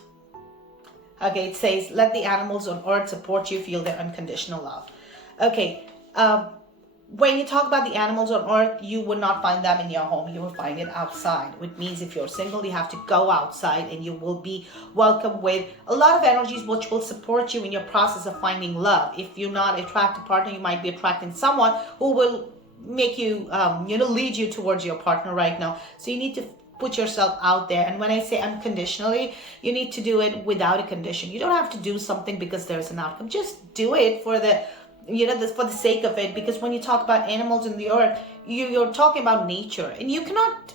Okay, it says, let the animals on earth support you, feel their unconditional love. Okay, when you talk about the animals on earth, you would not find them in your home. You will find it outside, which means if you're single, you have to go outside and you will be welcomed with a lot of energies which will support you in your process of finding love. If you're not attracted partner, you might be attracting someone who will make you, lead you towards your partner right now. So you need to put yourself out there. And when I say unconditionally, you need to do it without a condition. You don't have to do something because there's an outcome. Just do it for the for the sake of it, because when you talk about animals in the earth, you're talking about nature, and you cannot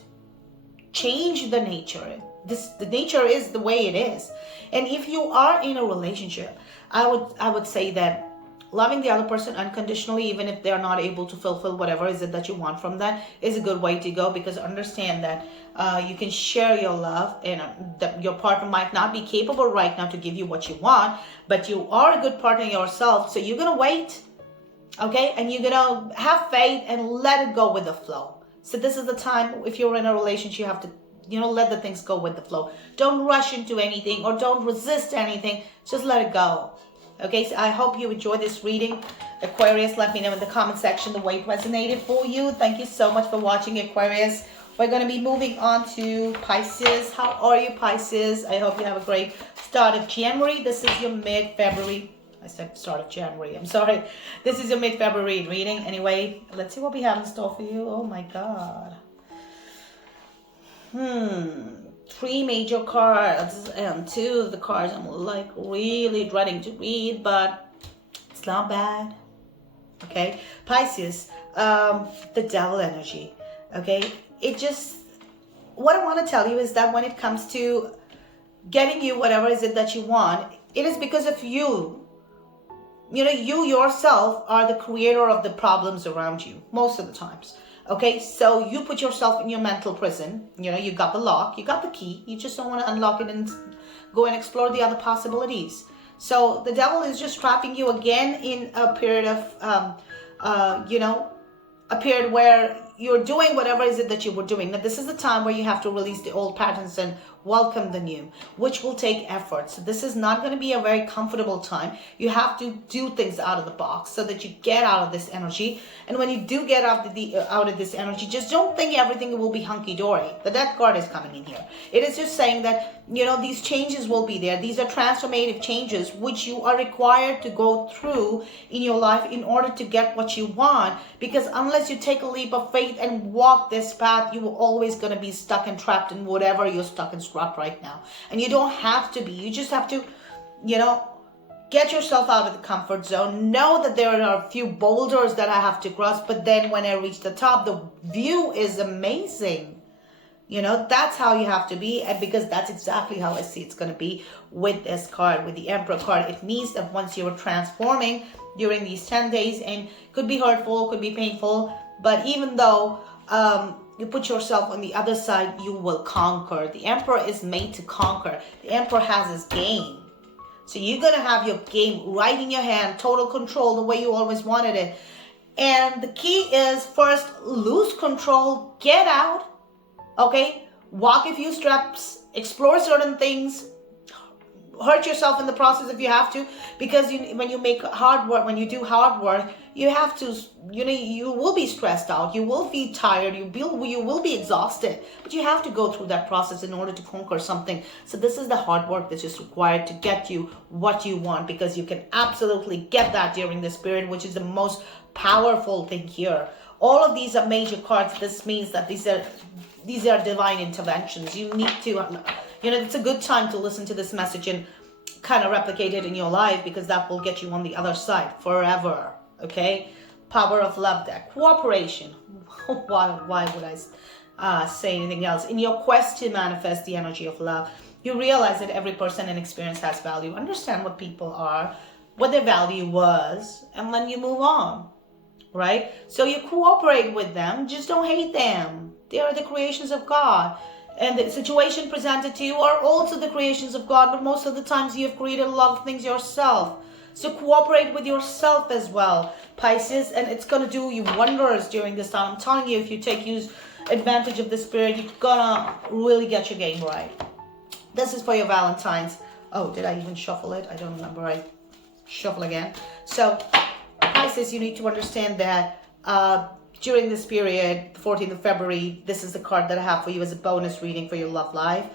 change the nature. The nature is the way it is. And if you are in a relationship, I would say that loving the other person unconditionally, even if they're not able to fulfill whatever is it that you want from that, is a good way to go, because understand that you can share your love, and that your partner might not be capable right now to give you what you want, but you are a good partner yourself, so you're gonna wait, okay, and you're gonna have faith and let it go with the flow. So this is the time, if you're in a relationship, you have to let the things go with the flow. Don't rush into anything or don't resist anything, just let it go. Okay, so I hope you enjoyed this reading. Aquarius, let me know in the comment section the way it resonated for you. Thank you so much for watching, Aquarius. We're going to be moving on to Pisces. How are you, Pisces? I hope you have a great start of January. This is your mid-February. I said start of January. I'm sorry. This is your mid-February reading. Anyway, let's see what we have in store for you. Oh my God. 3 major cards, and 2 of the cards I'm like really dreading to read, but it's not bad. Okay, Pisces, the devil energy. Okay, what I want to tell you is that when it comes to getting you whatever is it that you want, it is because of you. You yourself are the creator of the problems around you most of the times. Okay, so you put yourself in your mental prison. You got the lock, you got the key. You just don't want to unlock it and go and explore the other possibilities. So the devil is just trapping you again in a period of, a period where you're doing whatever is it that you were doing. Now, this is the time where you have to release the old patterns and welcome the new, which will take effort. So this is not going to be a very comfortable time. You have to do things out of the box so that you get out of this energy. And when you do get out of this energy, just don't think everything will be hunky-dory. The death card is coming in here. It is just saying that, these changes will be there. These are transformative changes which you are required to go through in your life in order to get what you want. Because unless you take a leap of faith and walk this path, you will always going to be stuck and trapped in whatever you're stuck and trapped right now. And you don't have to be. You just have to, get yourself out of the comfort zone. Know that there are a few boulders that I have to cross, but then when I reach the top, the view is amazing. That's how you have to be, and because that's exactly how I see it's going to be with this card, with the Emperor card. It means that once you're transforming during these 10 days, and could be hurtful, could be painful, but even though you put yourself on the other side, you will conquer. The Emperor is made to conquer. The Emperor has his game. So you're going to have your game right in your hand, total control, the way you always wanted it. And the key is first, lose control, get out, okay? Walk a few steps, explore certain things, hurt yourself in the process if you have to, because when you make hard work, when you do hard work, you have to, you will be stressed out, you will feel tired, you will be exhausted, but you have to go through that process in order to conquer something. So this is the hard work that's just required to get you what you want, because you can absolutely get that during this period, which is the most powerful thing here. All of these are major cards. This means that these are divine interventions. You need to, it's a good time to listen to this message and kind of replicate it in your life, because that will get you on the other side forever. Okay? Power of love deck. Cooperation. Why would I say anything else? In your quest to manifest the energy of love, you realize that every person and experience has value. Understand what people are, what their value was, and then you move on. Right? So you cooperate with them. Just don't hate them. They are the creations of God. And the situation presented to you are also the creations of God, but most of the times you have created a lot of things yourself. So cooperate with yourself as well, Pisces, and it's going to do you wonders during this time. I'm telling you, if you use advantage of the spirit, you're gonna really get your game right. This is for your Valentine's. Oh, did I even shuffle it? I don't remember. I shuffle again. So, Pisces, you need to understand that during this period, the 14th of February, this is the card that I have for you as a bonus reading for your love life.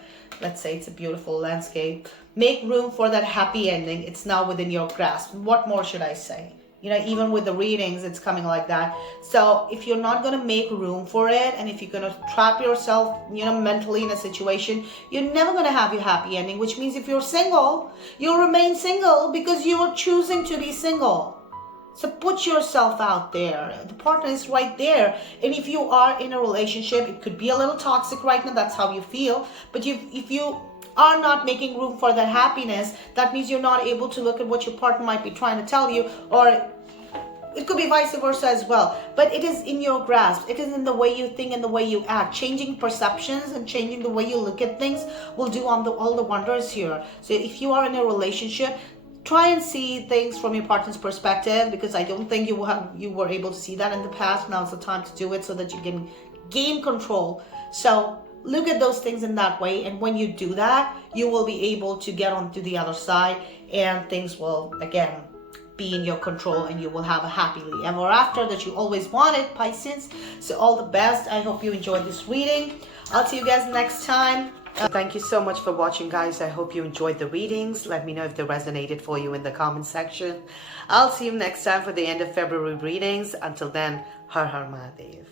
Let's say it's a beautiful landscape. Make room for that happy ending. It's now within your grasp. What more should I say? You know, even with the readings, it's coming like that. So if you're not going to make room for it, and if you're going to trap yourself, you know, mentally in a situation, you're never going to have your happy ending, which means if you're single, you'll remain single because you are choosing to be single. So put yourself out there. The partner is right there. And if you are in a relationship, it could be a little toxic right now. That's how you feel. But if you are not making room for that happiness, that means you're not able to look at what your partner might be trying to tell you, or it could be vice versa as well. But it is in your grasp. It is in the way you think and the way you act. Changing perceptions and changing the way you look at things will do all the wonders here. So if you are in a relationship, try and see things from your partner's perspective, because I don't think you were able to see that in the past. Now's the time to do it so that you can gain control. So look at those things in that way, and when you do that, you will be able to get onto the other side, and things will again be in your control, and you will have a happily ever after that you always wanted, Pisces. So all the best. I hope you enjoyed this reading. I'll see you guys next time. Thank you so much for watching, guys. I hope you enjoyed the readings. Let me know if they resonated for you in the comment section. I'll see you next time for the end of February readings. Until then, Har Har Mahadev.